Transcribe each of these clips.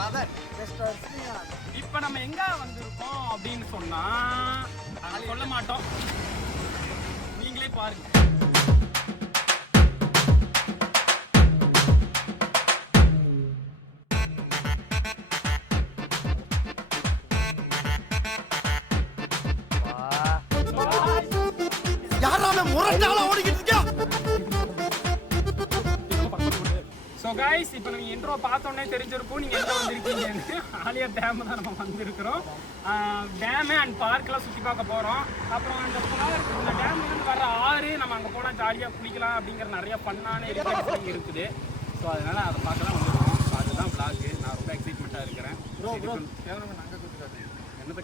மதன். இப்ப நம்ம எங்க வந்திருக்கோம் அப்படின்னு சொன்னா சொல்ல மாட்டோம், நீங்களே பாருங்க. ஸோ கைஸ், இப்போ நீங்கள் இன்ட்ரோ பார்த்தோன்னே தெரிஞ்சிருக்கும் நீங்கள் எங்கே வந்திருக்கீங்கன்னு. ஆலியா டேம் தான் நம்ம வந்திருக்கிறோம். டேமு அண்ட் பார்க்கெலாம் சுற்றி பார்க்க போகிறோம். அப்புறம் இந்த டேம்லேருந்து வர ஆறு நம்ம அங்கே போனால் ஜாலியாக குளிக்கலாம் அப்படிங்கிற நிறைய ஃபன்னான எக்ஸ்பீரியன்ஸ் இருக்குது. ஸோ அதனால் அதை பார்க்கலாம் வந்துருக்கோம். ஸோ அதுதான் விளாகு. நான் ரொம்ப எக்ஸைட்மெண்ட்டாக இருக்கிறேன். என்னது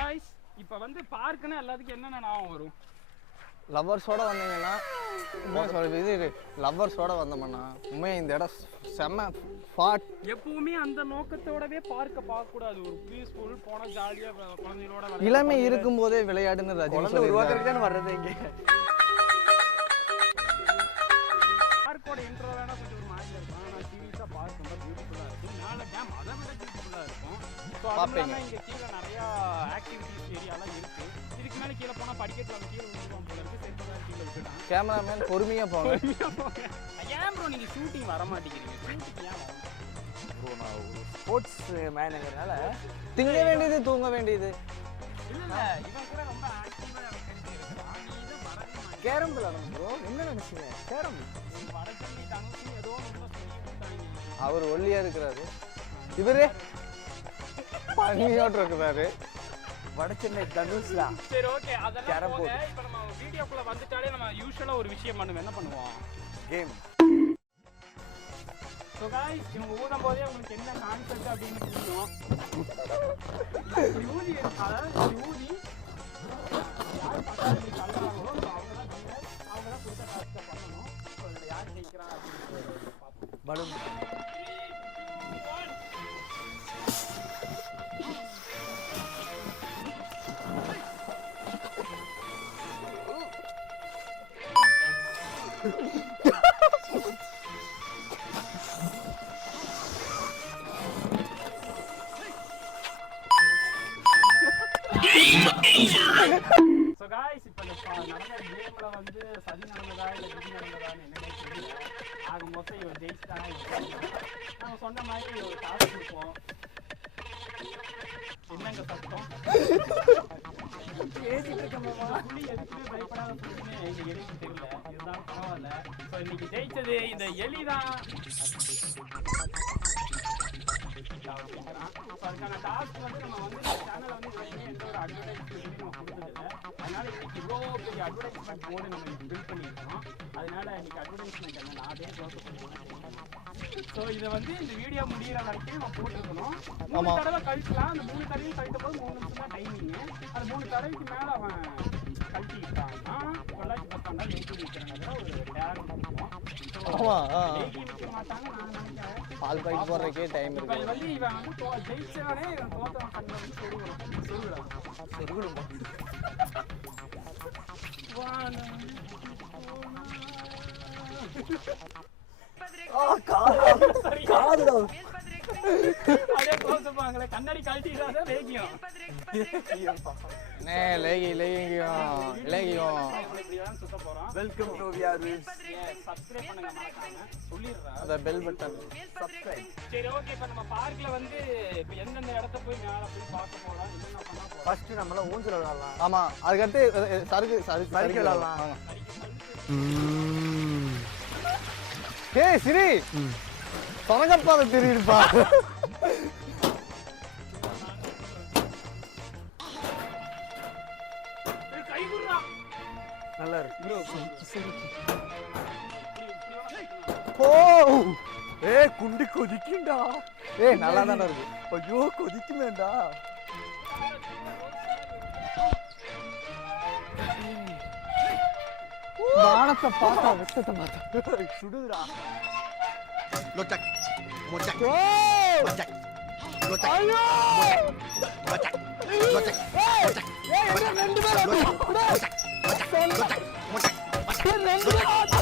கைஸ், இப்போ வந்து பார்க்குன்னா எல்லாத்துக்கும் என்னென்ன ஞாபகம் வரும்? லவ்வர்ஸோட வந்தீங்கன்னா இது லவ்வர்ஸோட வந்தோம்னா உண்மையாக இந்த இடம் செம்ம ஃபாட். எப்பவுமே அந்த நோக்கத்தோடவே பார்க்கக்கூடாது. ஒரு பீஸ்ஃபுல் போனால் ஜாலியாக குழந்தைகளோட இளமை இருக்கும்போதே விளையாடுன்னு ரஜினி உருவாக்குறதுக்கு வர்றது இங்கே. பார்க்கோட இன்ட்ரோ வேணா கொஞ்சம் ஒரு மாதிரி இருக்கும். ஆனால் சீரியஸாக பார்க் ரொம்ப பியூட்டிஃபுல்லாக இருக்கும். மேலே டேம் அதை விட பியூட்டிஃபுல்லாக இருக்கும். ஸோ அது இல்லாமல் இங்கே கீழே நிறையா ஆக்டிவிட்டிஸ் ஏரியாலாம் இருக்குது. இதுக்கு மேலே கீழே போனால் படிக்கட்டில் அந்த கீழே விழுந்துருவோம் போல இருக்குது. சேர்த்து கீழே விட்டுட்டான். கேமராமேன் பொறுமையாக போங்க. ஏன் ப்ரோ நீங்கள் ஷூட்டிங் வர மாட்டேங்கிறீங்க? ஷூட்டிங் ஏன் ப்ரோ நான் ஒரு ஸ்போர்ட்ஸ் மேனுங்கிறதுனால திங்க வேண்டியது தூங்க வேண்டியது. இல்லை இவன் கூட ரொம்ப ஆக்டிவாக இருக்கிறான். நீ இதை வரவே மாட்டேன். கேரம் விளாடணும் ப்ரோ. என்ன நினைச்சீங்க? கேரம் வடச்சல்லி தங்கச்சி ஏதோ ஒன்று சொல்லி கொடுத்தாங்க. அவர் ஒல்லியாக இருக்கிறாரு, இவரு பனியோட்டு இருக்கிறாரு. வடச்சென்னை தனுஷ்லா. சரி ஓகே, அதெல்லாம் போக இப்போ நம்ம வீடியோக்குள்ள வந்துட்டாலே நம்ம யூஷுவலாக ஒரு விஷயம் பண்ணுவோம். என்ன பண்ணுவோம்? கேம். ஸோ காய்ஸ், இவங்க ஊதும் போதே உங்களுக்கு என்ன கான்செப்ட் அப்படின்னு தெரியும். ஊதி, அதாவது ஊதி யார் பட்டாளி கல்றாங்களோ அவங்க தான் கொடுத்த காசை பண்ணணும். ஸோ இதில் யார் ஜெயிக்கிறான் அப்படின்னு பார்ப்போம். பலூன். ஸோ காய்ஸ், இப்போ நடந்த கேமில் வந்து சதி நடந்ததா இல்லை விதி நடந்ததான்னு என்னன்னே தெரியல. ஆக மொத்தம் இவர் ஜெயிச்சுட்டாங்க. நம்ம சொன்ன மாதிரி ஒரு டாஸ்க் கொடுப்போம். என்னங்க சத்தம்? பேசிட்டு இருக்கோம். புள்ளி எதுக்குமே பயப்படாத புள்ளின்னு எங்கள் எலிக்கு தெரியல. இருந்தாலும் பரவாயில்ல. ஸோ இன்னைக்கு ஜெயிச்சது இந்த எலி தான். அதுக்கான டாஸ்க் வந்து நம்ம வந்து இந்த சேனலை வந்து எந்த ஒரு அட்வர்டைஸ்மெண்ட் நம்ம கொடுத்ததில்லை. அதனால இன்னைக்கு இவ்வளோ பெரிய அட்வர்டைஸ்மெண்ட் போர்டு நம்ம இன்னைக்கு பில்ட் பண்ணியிருக்கோம். அதனால இன்னைக்கு அட்வர்டைஸ்மெண்ட் என்ன நானே க்ளோஸ் பண்ணிருக்கேன். ஸோ இதை வந்து இந்த வீடியோ முடிகிற வரைக்கும் நம்ம போட்டுருக்கணும். 3 தடவை கழிக்கலாம். அந்த 3 தடவையும் கழித்த போது 3 நிமிஷம் தான் டைமிங்கு. அந்த 3 தடவைக்கு மேலே அவன் கழட்டிக்கிட்டான்னா பொள்ளாச்சி பஸ் ஸ்டாண்டாக நெய்கி நிற்கிறனால ஒரு டேர் பண்ணுவோம். நெய்கி நிற்க மாட்டாங்க நான் நினைக்கிறேன். பால் பாய்க்கு போடுறதுக்கே டைம் இருக்கு. இது வந்து இவன் வந்து ஜெயிச்சவனே இவன் தோத்தவன் கண்ணில் வந்து சொருவிடும். கண்ணாடி கழட்டிடாத லேகியம். சுத்த போறோம். Welcome to வியாரு. சப்ஸ்கிரைப் பண்ணுங்க மறக்காம. சொல்லிடுறேன் அந்த பெல் பட்டன் சப்ஸ்கிரைப். சரி ஓகே, இப்போ நம்ம பார்க்ல வந்து இப்போ எந்தெந்த இடத்த போய் மேல போய் பார்க்க போறோம், என்ன பண்ண போறோம்? ஃபர்ஸ்ட் நம்மள ஊஞ்சல் விளையாடலாம். ஆமா, அதுக்கடுத்து சறுக்கு விளையாடலாம். ஏய் சிரி, சொனகப்பாத தெரியுதுப்பா. நல்லா இருக்கு. ஓ ஏ குண்டி கொதிக்குண்டா. ஏ நல்லா தானே இருக்கு. ஐயோ கொதிக்குமேண்டா. வானத்தை பார்த்தா வெட்டத்தை பார்த்தா சுடுதுடா. Locak, mocak, mocak, locak, ஐயோ locak, locak, mocak, ஏய் என்ன ரெண்டு பேரும் mocak, mocak, mocak, mocak, ரெண்டு பேரும்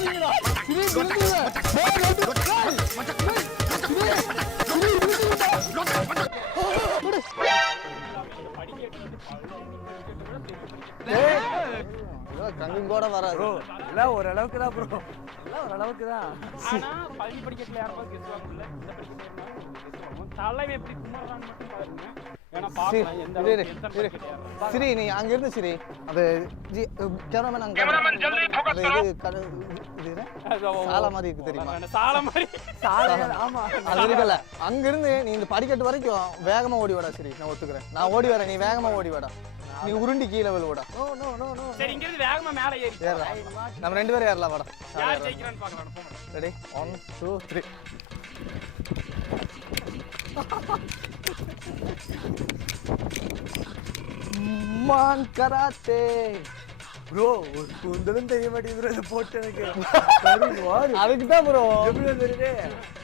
கண்ணும் கூட வராது ப்ரோ எல்லாம் ஓரளவுக்கு தான் ப்ரோ எல்லாம் ஓரளவுக்கு தான் ஆனா பள்ளி படிக்கட்டுல யாராவது கெஸ் வாங்கல இந்த படிக்கட்டுல தலைமை எப்படி குமரறான்னு மட்டும் பாருங்க ஏன்னா பாக்கலாம் எந்த அளவுக்கு எந்த படிக்கட்டு ஏறுறாங்க. சரி நீ அங்க இருந்து சரி அது கேமராமேன் அங்க அது இது என்ன? சாலை மாதிரி இருக்கு தெரியுமா சாலை மாதிரி ஆமா அது இருக்குல்ல அங்க இருந்து நீ இந்த படிக்கட்டு வரைக்கும் வேகமா ஓடி வாடா சரி நான் ஒத்துக்கிறேன் நான் ஓடி வரேன் நீ வேகமா ஓடி வாடா நீ உருண்டி கீழே விழுவடா சரி இங்க இருந்து வேகமா மேல ஏறி ஏறலாம் நம்ம 2 பேரும் ஏறலாம் வாடா யார் ஜெயிக்கிறான்னு பார்க்கலாம் போங்க. ரெடி 1 2 3 மான் கராத்தே ப்ரோ ஒரு கூந்தலும் தெரிய மாட்டேங்குது இது போட்டு எனக்கு அதுக்கு தான் ப்ரோ எப்படி தெரியுது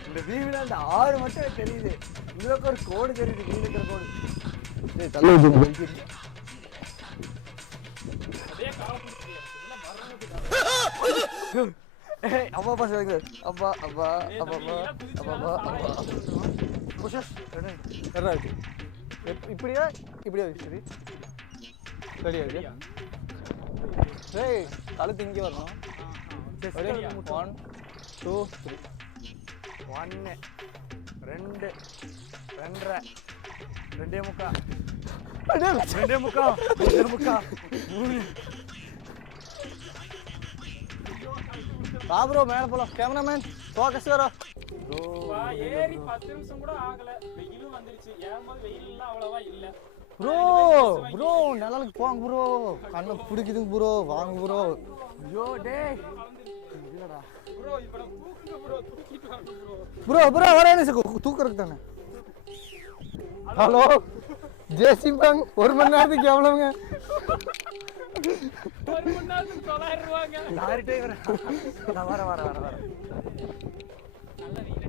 இந்த வீவில அந்த 6 மட்டும் எனக்கு தெரியுது உங்களுக்கு ஒரு கோடு தெரியுது வீடு இருக்கிற கோடு தள்ளு அதே காலம் அப்பா அப்பா சொல்லுங்க அப்பா அப்பா அப்பா அப்பா அப்பா அப்பா புஷஸ் என்ன இருக்கு இப்படியா இப்படியா சரி சரியா இருக்கு ஏய் கழுத்து இங்கே வரணும் 1 2 3 1 2 2 2 முக்கா 2 முக்கா 2 முக்கா 3 வா ப்ரோ மேலே போலாம் கேமராமேன் ஃபோக்கஸ் வரோ வா ஏறி 10 நிமிஷம் கூட ஆகல வெயிலும் வந்துருச்சு ஏறும்போது வெயில் இல்ல அவ்வளவா இல்ல ப்ரோ நிழலுக்கு போங்க ப்ரோ கண்ணை பிடிக்குதுங்க ப்ரோ வாங்க ப்ரோ ஐயோ டேய் ப்ரோ இப்ப தூக்குங்க ப்ரோ தூக்கிட்டு வாங்க ப்ரோ ப்ரோ ஒரே நிமிஷம் தூக்குறதுக்கு தானே ஹலோ ஜேசி பேங்க் 1 மணி நேரத்துக்கு எவ்வளவுங்க 1 மணி நேரத்துக்கு 900 ரூபாங்க யார்கிட்டே நான் வர நல்ல வெயில் அடிக்குது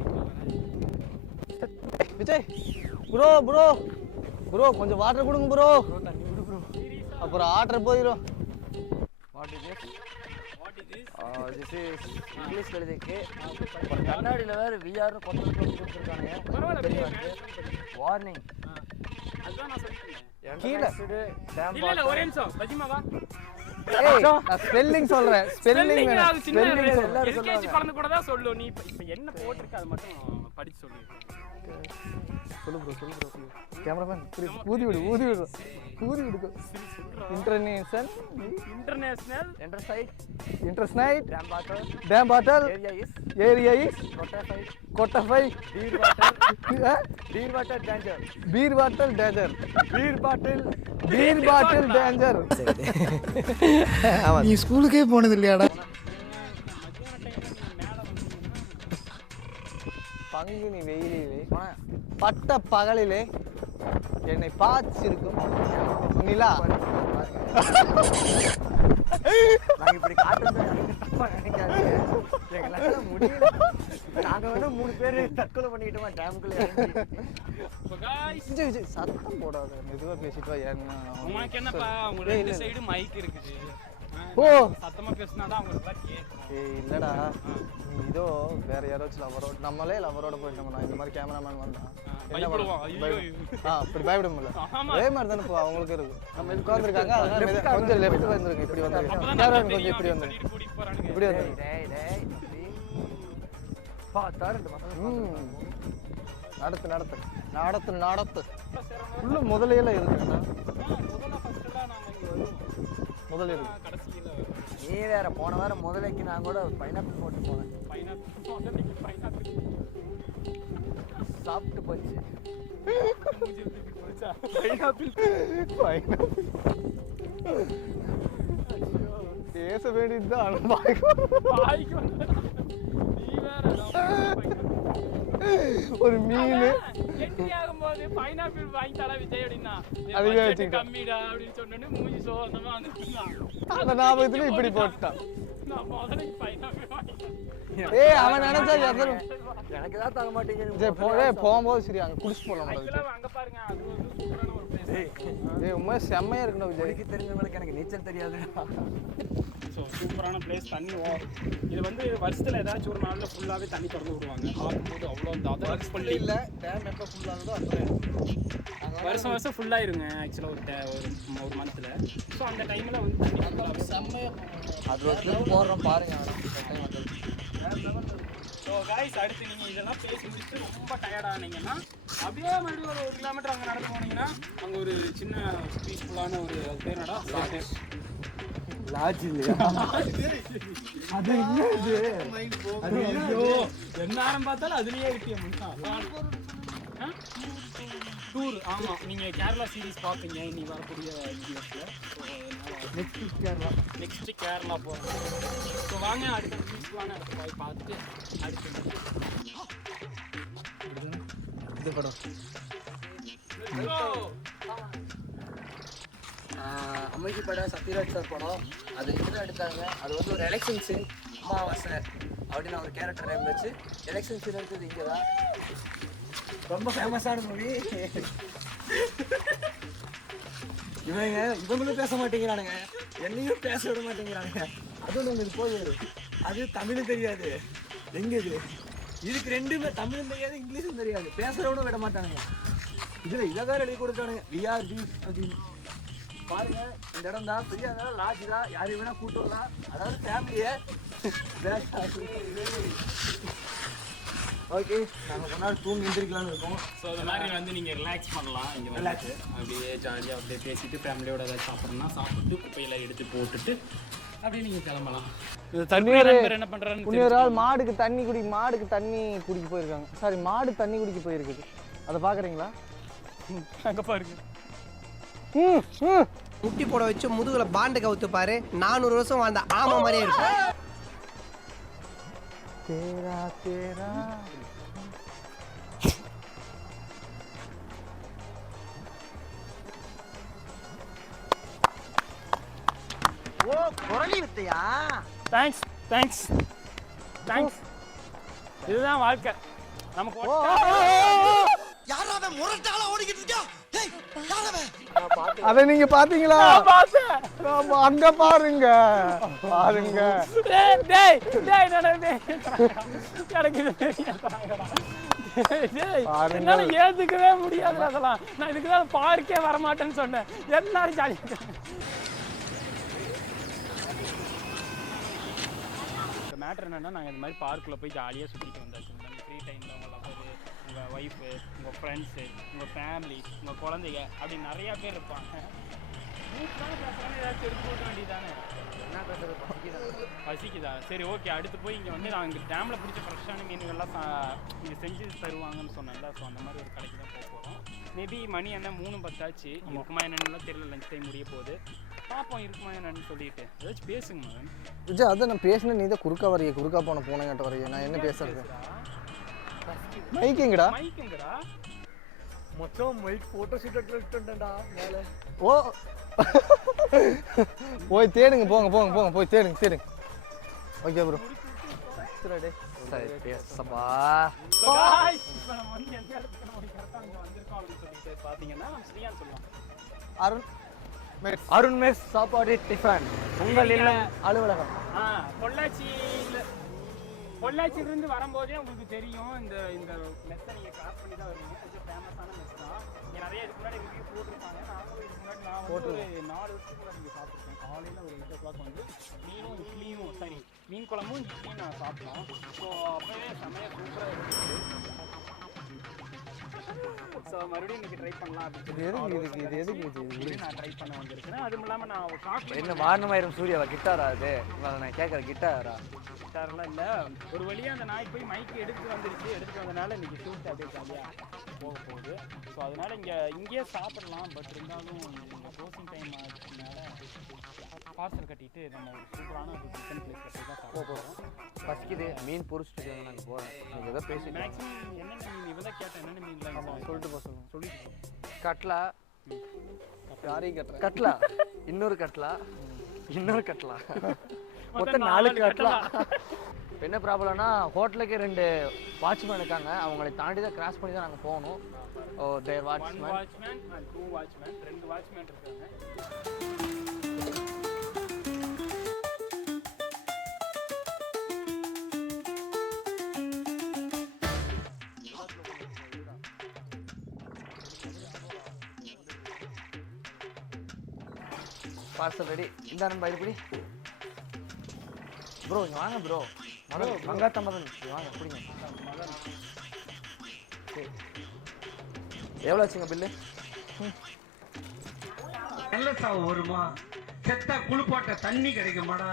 விஜய் ப்ரோ கொஞ்சம் வாட்டர் கொடுங்க ப்ரோ தண்ணி விடு ப்ரோ அப்புறம் ஆர்டர் போயிடும் what is this what is this this is English எழுதிருக்கு ஒரு கண்ணாடியில் வேறு விஆர்னு கொண்டு கொடுத்துருக்காங்க பரவாயில்ல வார்னிங் அதான் நான் சொல்லிட்டேன் கீழே. டேம் இல்ல இல்ல ஒரே நிமிஷம் பஜிமா வா ஏய் நான் ஸ்பெல்லிங் சொல்றேன் ஸ்பெல்லிங் அது வேணும் சின்ன ஸ்பெல்லிங் சொல்றேன் எல்லாரும் எல்கேஜி குழந்தை கூட தான் சொல்லு நீ இப்ப என்ன போட்டிருக்க அது மட்டும் படிச்சு சொல்லு சொல்லு ப்ரோ கேமராமேன் ஊதி விடு international international dam bottle area is கொட்டஃபை beer water danger beer bottle danger நீ ஸ்கூலுக்கே போனது இல்லையாடா பங்குனி வெயிலிலே பட்ட பகலிலே என்னை பாய்ச்சிருக்கும் நிலா நாங்கள் இப்படி காட்டுறது தப்பா நினைக்காதீங்க எங்களால முடியல நாங்கள் வந்து 3 பேர் தற்கொலை பண்ணிக்கிட்டோமா டேமுக்குள்ள So guys, விஜய் சத்தம் போடாத மெதுவா பேசிட்டு வா ஏன்னா உனக்கு என்னப்பா உங்க ரெண்டு சைடு மைக் இருக்குது ஓ சத்தமா பேசினாதான் அவங்களுக்கு கேட்கும் ஏய் இல்லடா இதோ வேற யாராச்சும் லவரோட நம்மளே லவரோட போயிட்டோம்னா இந்த மாதிரி கேமராமேன் வந்தா பயப்படுவான் ஐயோ அப்படி பயப்படும்ல ஆமா. அதே மாதிரி தானே அவங்களுக்கு இருக்கும் நம்ம உட்காந்துருக்காங்க அதனால கொஞ்சம் லெஃப்ட் வந்துருங்க இப்படி வந்துருங்க கேமராமேன் கொஞ்சம் இப்படி வந்துருங்க கூட்டிட்டு போறானுங்க இப்படி வந்துருங்க டேய் டேய் பார்த்தா 2 மாசம் நடத்து உள்ள முதலையெல்லாம் இருக்குண்ணா முதல்ல ஃபர்ஸ்ட் எல்லாம் நாங்க இங்க வருவோம் முதல்ல இருக்கு கடைசியில நீ வேற போன வாரம் முதலைக்கு நான் கூட பைனாப்பிள் போட்டு போனேன் பைனாப்பிள் முதல்ல பைனாப்பிள் சாப்பிட்டு போச்சு மூஞ்சி தூக்கி போச்சா பைனாப்பிள் பேச வேண்டியதுதான் வாய்க்கு வந்து நீ வேற ஒரு மீன் எட்டி ஆகும்போது பைனாப்பிள் வாங்கி தர விஜய் அப்படின்னா அதுவே budget வச்சுக்கிட்டேன். கம்மிடா அப்படின்னு சொன்னோன்னே மூஞ்சி சோகமா வந்துருந்தான் அந்த ஞாபகத்துல இப்படி போட்டான் நான் முதல்ல பைனாப்பிள் வாங்கிட்டேன் ஏய் அவன் நினைச்சா எத்தனை எனக்கு தான் தர மாட்டேங்குது சரி போகும்போது சரி அங்க குடிச்சு போலாம் ஆக்சுவலா அங்க பாருங்க அது வந்து சூப்பரான ஒரு பிளேஸ் ஏய் உண்மையா செம்மையா இருக்கணும் விஜய் குளிக்க தெரிஞ்சவங்களுக்கு எனக்கு நீச்சல் தெரியாதுடா ஸோ ஸோ சூப்பரான பிளேஸ். தண்ணி இது வந்து வருஷத்தில் ஏதாச்சும் ஒரு நாளில் ஃபுல்லாகவே தண்ணி திறந்து விடுவாங்க. பார்க்கும்போது அவ்வளோ இந்த அதர் பள்ளி இல்லை டேம் எப்போ ஃபுல்லானதோ அப்போ வருஷம் ஃபுல்லாயிருங்க ஆக்சுவலாக ஒரு மந்த்தில். ஸோ அந்த டைமில் வந்து தண்ணி ஃபுல்லாகவே அது ஒரு போடுறோம் பாருங்க. ஸோ காய்ஸ் அடுத்து நீங்கள் இதெல்லாம் பேசி முடிச்சுட்டு ரொம்ப டயர்டானீங்கன்னா அப்படியே மறுபடியும் ஒரு 1 கிலோமீட்டர் அங்கே நடந்து போனீங்கன்னா அங்கே ஒரு சின்ன பீஸ்ஃபுல்லான ஒரு பேர் என்னடா லாட்ஜ் இல்லையா? அது இல்லை இது. அது ஐயோ என்ன நேரம் பார்த்தாலும் அதுலேயே விட்டிய டூர். ஆமாம், நீங்கள் கேரளா சீரீஸ் பார்ப்பீங்க இன்னைக்கு வரக்கூடிய வீடியோஸில். நெக்ஸ்ட்டு கேரளா போகிறோம். ஸோ வாங்க அடுத்த பீஸ்ஃபுல்லான இடத்த போய் பார்த்துட்டு அடுத்து இது படம் அமைதி படம் சத்யராஜ் சார் படம். அது இதுதான் எடுத்தாங்க. அது வந்து ஒரு எலெக்ஷன் சீன். அமாவாசை அப்படின்னு ஒரு கேரக்டர் நேம் வச்சு எலெக்ஷன் சீன் எடுத்தது இங்கே தான். ரொம்ப ஃபேமஸான மூவி. இவங்களும் பேச மாட்டேங்கிறானுங்க, என்னையும் பேச விட மாட்டேங்கிறானுங்க. அதுவும் உங்களுக்கு போகுது. அது தமிழும் தெரியாது, எங்க இதுக்கு ரெண்டுமே தமிழும் தெரியாது இங்கிலீஷும் தெரியாது, பேசுறவனும் விட மாட்டானுங்க. இதுல இலகார எழுதி கொடுத்தானுங்க விஆர்பி அப்படின்னு. பாருங்க, இந்த இடம் தான் பெரிய லாட்ஜ் தான். யாரையும் வேணா கூட்டு வரலாம். அதாவது ஃபேமிலியை ஓகே. நாங்கள் ஒரு நாள் தூங்கி எந்திரிக்கலாம்னு இருக்கோம். ஸோ அது மாதிரி வந்து நீங்கள் ரிலாக்ஸ் பண்ணலாம். இங்கே ரிலாக்ஸ் அப்படியே ஜாலியாக அப்படியே பேசிட்டு ஃபேமிலியோட ஏதாவது சாப்பிட்றோன்னா சாப்பிட்டு குப்பையில் எடுத்து போட்டுட்டு அப்படியே நீங்கள் கிளம்பலாம். தண்ணீர் என்ன பண்ணுறான்னு இன்னொரு ஆள் மாடுக்கு தண்ணி குடிக்க போயிருக்காங்க. சாரி, மாடு தண்ணி குடிக்க போயிருக்குது. அதை பார்க்குறீங்களா? அங்கே பாருங்க. முட்டி போட வச்சு முதுகுல பாண்டு கவுத்து பாரு. 400 வருஷம் வாழ்ந்த ஆமா மாதிரியே இருக்கும். தேரா தேரா ஓ குரலி வித்தையா? தேங்க்ஸ். இதுதான் வாழ்க்கை நமக்கு. அதை நீங்க பாத்தீங்களா? அங்க பாருங்க. என்னால ஏத்துக்கவே முடியாது அதெல்லாம். நான் இதுக்குதான் பார்க்கே வரமாட்டேன்னு சொன்னேன். எல்லாரும் ஜாலியா மேட்டர் என்னன்னா, நாங்கள் இந்த மாதிரி பார்க்கில் போய் ஜாலியாக சுற்றிட்டு வந்தாச்சு. ஃப்ரீ டைமில் உங்கள் லவ்வர், உங்கள் ஒய்ஃபு, உங்கள் ஃப்ரெண்ட்ஸு, உங்கள் ஃபேமிலி, உங்கள் குழந்தைங்க அப்படி நிறையா பேர் இருப்பாங்க. ஏதாச்சும் எடுத்து போட்ட வேண்டியதானே. என்ன பேசுறது? பசிக்குதா? சரி ஓகே. அடுத்து போய் இங்கே வந்து நான் இங்கே டேமில் பிடிச்ச ஃப்ரெஷ்ஷான மீன்கள்லாம் இங்கே செஞ்சு தருவாங்கன்னு சொன்னேன்ல. ஸோ அந்த மாதிரி ஒரு கடைக்கு தான் போக போகிறோம். மேபி மணி என்ன 3:10 ஆச்சு. இருக்குமா என்னென்னலாம் தெரியல. லஞ்ச் டைம் முடிய போகுது. பார்ப்போம் இருக்குமா என்னன்னு சொல்லிட்டு. ஏதாச்சும் பேசுங்க மகன். விஜய், அதான் நான் பேசினேன். நீ தான் குறுக்கா போனேங்கிட்ட வரைய. நான் என்ன பேசுறது? மைக்குங்கடா. மொத்தம் மைக் போட்டோ ஷூட் எடுத்துட்டேன்டா மேல. ஓ போய் தேடுங்க. போங்க போய் தேடுங்க. Okay bro. சரி பேசப்பா. அருண் மெஸ் சாப்பாடு டிஃபன் உங்கள் இல்லம் அலுவலகம். பொள்ளாச்சியிலிருந்து வரும்போதே உங்களுக்கு தெரியும். இந்த மெஸ்ஸை நீங்கள் கிராஸ் பண்ணி தான் வருவீங்க. கொஞ்சம் ஃபேமஸான மெஸ் தான். இங்கே நிறைய இதுக்கு முன்னாடி ரிவ்யூ போட்டிருப்பாங்க. நாங்களும் இதுக்கு முன்னாடி நான் வந்து ஒரு 4 வருஷத்துக்குள்ள நீங்கள் சாப்பிட்ருக்கேன். காலையில் ஒரு 8 o'clock வந்து மீன் குழம்பும் இட்லியும் நான் சாப்பிட்டோம். ஸோ அப்போவே செம்மையாக சூப்பராக இருந்துச்சு. ஸோ மறுபடியும் இன்னைக்கு ட்ரை பண்ணலாம் அப்படின்னு நான் ட்ரை பண்ண வந்திருக்கிறேன். அதுவும் இல்லாமல் நான் ஒரு என்ன வாரணமாயிரம் சூர்யாவா? கிட்டாரா? அது நான் கேட்குறேன். கிட்டாரெலாம் இல்லை. ஒரு வழியாக அந்த நாய்க்கு போய் மைக்கு எடுத்துட்டு வந்தனால இன்னைக்கு ஷூட் அப்படியே ஜாலியாக போக போகுது. ஸோ அதனால இங்கேயே சாப்பிடலாம். பட் இருந்தாலும் க்ளோசிங் டைம் ஆச்சுனால பார்சல் கட்டிட்டு நம்ம ஒரு சூப்பரான ஒரு சிக்கன் பிளேஸ் கட்டி தான் சாப்பிட போகிறோம். பசிக்குது. மீன் பொரிச்சிட்டு நாங்கள் போகிறோம். நீங்கள் எதாவது பேசி மேக்ஸிமம் என்னென்ன மீன் இவன் தான் கேட்டேன். என்னென்ன மீன்லாம் சொல்லிட்டு கட்லா, கட்லா, இன்னொரு கட்லா, மொத்தம் 4 கட்லா. என்ன ப்ராப்ளம்னா, ஹோட்டலுக்கு 2 வாட்ச்மேன் இருக்காங்க. அவங்களை தாண்டி தான் கிராஸ் பண்ணி தான் நாங்கள் போகணும். ஓ தேர் வாட்ச்மேன் 2 வாட்ச்மேன் இருக்காங்க. Parcel ready. இந்த நண்பா இது பிடி. ப்ரோ இங்க வாங்க ப்ரோ. மங்காத்த மதன் வாங்க பிடிங்க. எவ்வளோ ஆச்சுங்க பில்லு? நல்ல சாவு வருமா? செத்த குளிப்பாட்ட தண்ணி கிடைக்குமாடா?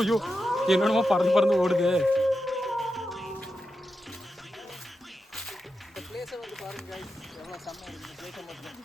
ஐயோ என்னென்னமோ பறந்து பறந்து ஓடுது. இந்த பிளேஸை வந்து பாருங்க guys, எவ்வளோ செம்மையா இருக்கு இந்த பிளேஸை மட்டும்.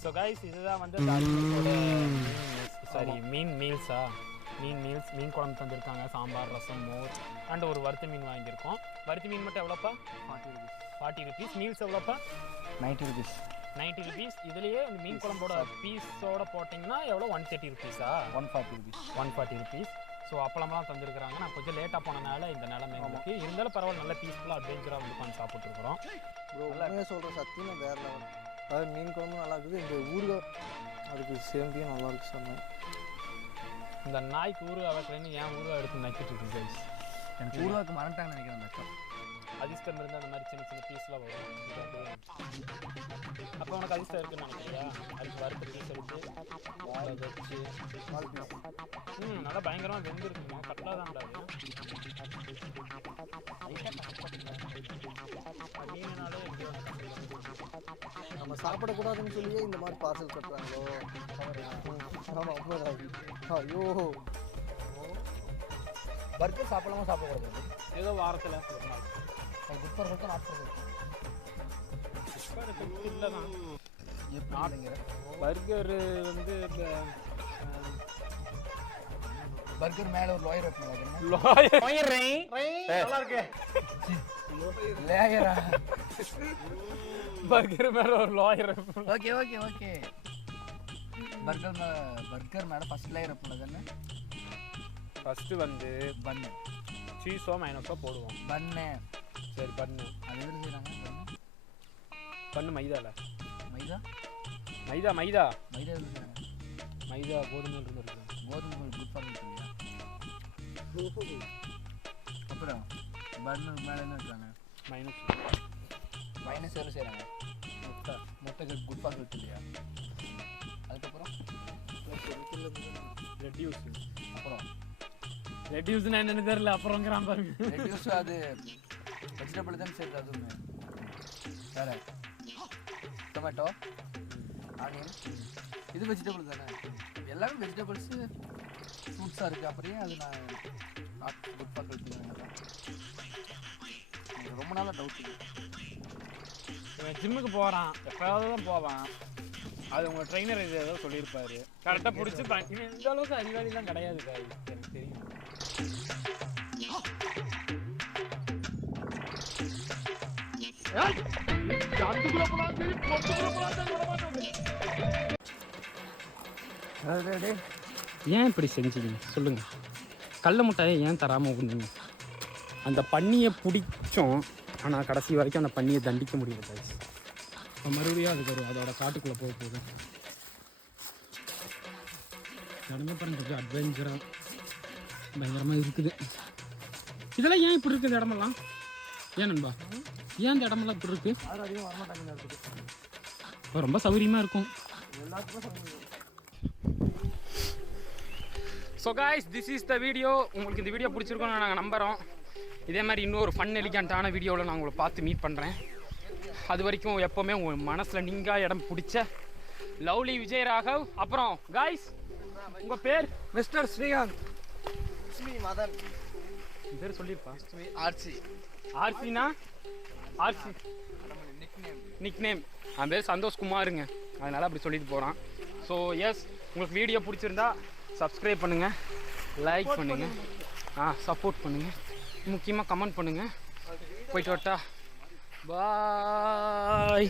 ஸோ கைஸ் இதுதான் வந்து சாரி மீன் மீல்ஸா மீன் குழம்பு தந்திருக்காங்க. சாம்பார், ரசம், மோர் அண்ட் ஒரு வறுத்த மீன் வாங்கியிருக்கோம். வறுத்த மீன் மட்டும் எவ்வளோப்பா? 40 ருபீஸ். மீல்ஸ் எவ்வளோப்பா? 90 rupees. 90 ருபீஸ். இதுலேயே இந்த மீன் குழம்போட பீஸோட போட்டிங்கன்னா எவ்வளோ? 130 ருபீஸா? 140 rupees. 140 ருபீஸ். ஸோ அப்பளம்லாம் தந்திருக்கிறாங்க. நான் கொஞ்சம் லேட்டாக போனனால இந்த நிலைமை எங்களுக்கு இருந்தாலும் பரவாயில்ல, நல்ல பீஸ்ஃபுல்லாக அட்வென்ச்சராக வந்து உட்காந்து சாப்பிட்ருக்குறோம். ப்ரோ உண்மையாக சொல்கிறேன், சத்தியமாக வேறு லெவல். அதாவது மீன் குழம்பும் நல்லா இருக்குது, இந்த ஊறுகாய் அதுக்கு சேம்பியும் நல்லா இருக்குது சொன்னேன். இந்த நாய்க்கு ஊறுகாய் வைக்கிறேன்னு ஏன் ஊறுகாய் எடுத்து நக்கிட்டு இருக்கு கைஸ். எனக்கு ஊருவாக்கு மறந்துட்டாங்க நினைக்கிறேன் அந்த அக்கா. அதிர்ஷ்டம் இருந்தால் அந்த மாதிரி சின்ன சின்ன பீஸ்லாம் வரும். அப்போ உனக்கு அதிர்ஷ்டம் இருக்குன்னு நினைக்கிறியா? அதுக்கு வறுத்த பீஸ் எடுத்து வச்சு நல்லா பயங்கரமாக வெந்திருக்குங்க. கட்டலாக தான் மீனாலே நம்ம சாப்பிடக்கூடாதுன்னு சொல்லியே இந்த மாதிரி பார்சல் கட்டுறாங்களோ? ஐயோ பர்கர் சாப்பிடலாமா சாப்பிடக்கூடாது? ஏதோ வாரத்தில் ஒரு நாள் குப்பர் இருக்கு நாட் இல்லை தான். நாட்டுங்கிற பர்கர் வந்து இந்த பர்கர் மேலே ஒரு லோயர் வைப்பீங்க. நல்லா இருக்கு. லேயரா? பர்கர் மேலே ஒரு lawyer. Okay okay okay. Burger மேலே ஃபர்ஸ்ட் லேயர் வைப்பீங்க தானே? ஃபஸ்ட்டு வந்து பன்னு சீஸோ மைனஸோ போடுவோம். பன்னு சரி பண்ணு. அது எப்படி செய்கிறாங்க? பண்ணு மைதால. மைதா மைதா மைதா மைதா எப்படி செய்கிறாங்க? மைதா கோதுமை இருந்து இருக்கு. கோதுமை குட் ஃபார்ம் இல்லையா? அப்புறம் பன்னு மேலே என்ன வைக்கிறாங்க? மைனஸ் மைனஸ் எவ்வளோ செய்கிறாங்க? முட்டை குட் ஃபார்ம் இருக்கு இல்லையா? அதுக்கப்புறம் ரெட்யூஸ். அப்புறம் ரெட்யூஸ்னா என்னன்னு தெரியல. அப்புறங்கிறான் பாருங்க. ரெட்யூஸ் அது வெஜிடபிள் தான் சேர்த்து. அதுவுமே வேற டொமேட்டோ, ஆனியன் இது வெஜிடபிள் தானே? எல்லாமே வெஜிடபிள்ஸு ஃப்ரூட்ஸாக இருக்குது. அப்படியே அது நான் நாட் குட் ஃபார் ஹெல்த். எனக்கு ரொம்ப நாளாக டவுட் இருக்குது. இவன் ஜிம்முக்கு போகிறான், எப்போயாவது தான் போவான். அது உங்கள் ட்ரெயினர் இது ஏதோ சொல்லியிருப்பாரு. கரெக்டாக பிடிச்சி இவன் இந்த அளவுக்கு அறிவாளிலாம் கிடையாது காய், எனக்கு தெரியும். ஏன் இப்படி செஞ்சீங்க சொல்லுங்க? கடல முட்டாயை ஏன் தராமல் விடுங்க? அந்த பன்னியை பிடிச்சோம், ஆனால் கடைசி வரைக்கும் அந்த பன்னியை தண்டிக்க முடியல guys. இப்போ மறுபடியும் அதுக்கு ஒரு அதோட காட்டுக்குள்ளே போக போகுது. இடமே பாருங்க, கொஞ்சம் அட்வென்ச்சராக பயங்கரமாக இருக்குது. இதெல்லாம் ஏன் இப்படி இருக்குது இந்த இடமெல்லாம்? ஏன் நண்பா, ஏன் இந்த இடமெல்லாம் இப்படி இருக்குது? அதிகம் வரமாட்டாங்க. இப்போ ரொம்ப சௌகரியமாக இருக்கும். So guys, this is the video. உங்களுக்கு இந்த வீடியோ பிடிச்சிருக்கோன்னு நாங்கள் நம்புகிறோம். இதே மாதிரி இன்னொரு ஃபன் எலிகண்டான வீடியோவில் நான் உங்களை பார்த்து மீட் பண்ணுறேன். அது வரைக்கும் எப்போவுமே உங்கள் மனசில் நீங்கள் இடம் பிடிச்ச லவ்லி விஜயராகவ். அப்புறம் காய்ஸ், உங்கள் பேர்? மிஸ்டர் ஸ்ரீகாந்த். லட்சுமி மதன் பேர் சொல்லியிருப்பா. ஆர்சி. ஆர்சினா ஆர்சி நிக் நேம். என் பேர் சந்தோஷ் குமாருங்க, அதனால் அப்படி சொல்லிட்டு போகிறான். ஸோ எஸ், உங்களுக்கு வீடியோ பிடிச்சிருந்தா சப்ஸ்கிரைப் பண்ணுங்கள், லைக் பண்ணுங்கள், சப்போர்ட் பண்ணுங்கள், முக்கியமாக கமெண்ட் பண்ணுங்கள். போயிட்டு வரட்டா, பாய்.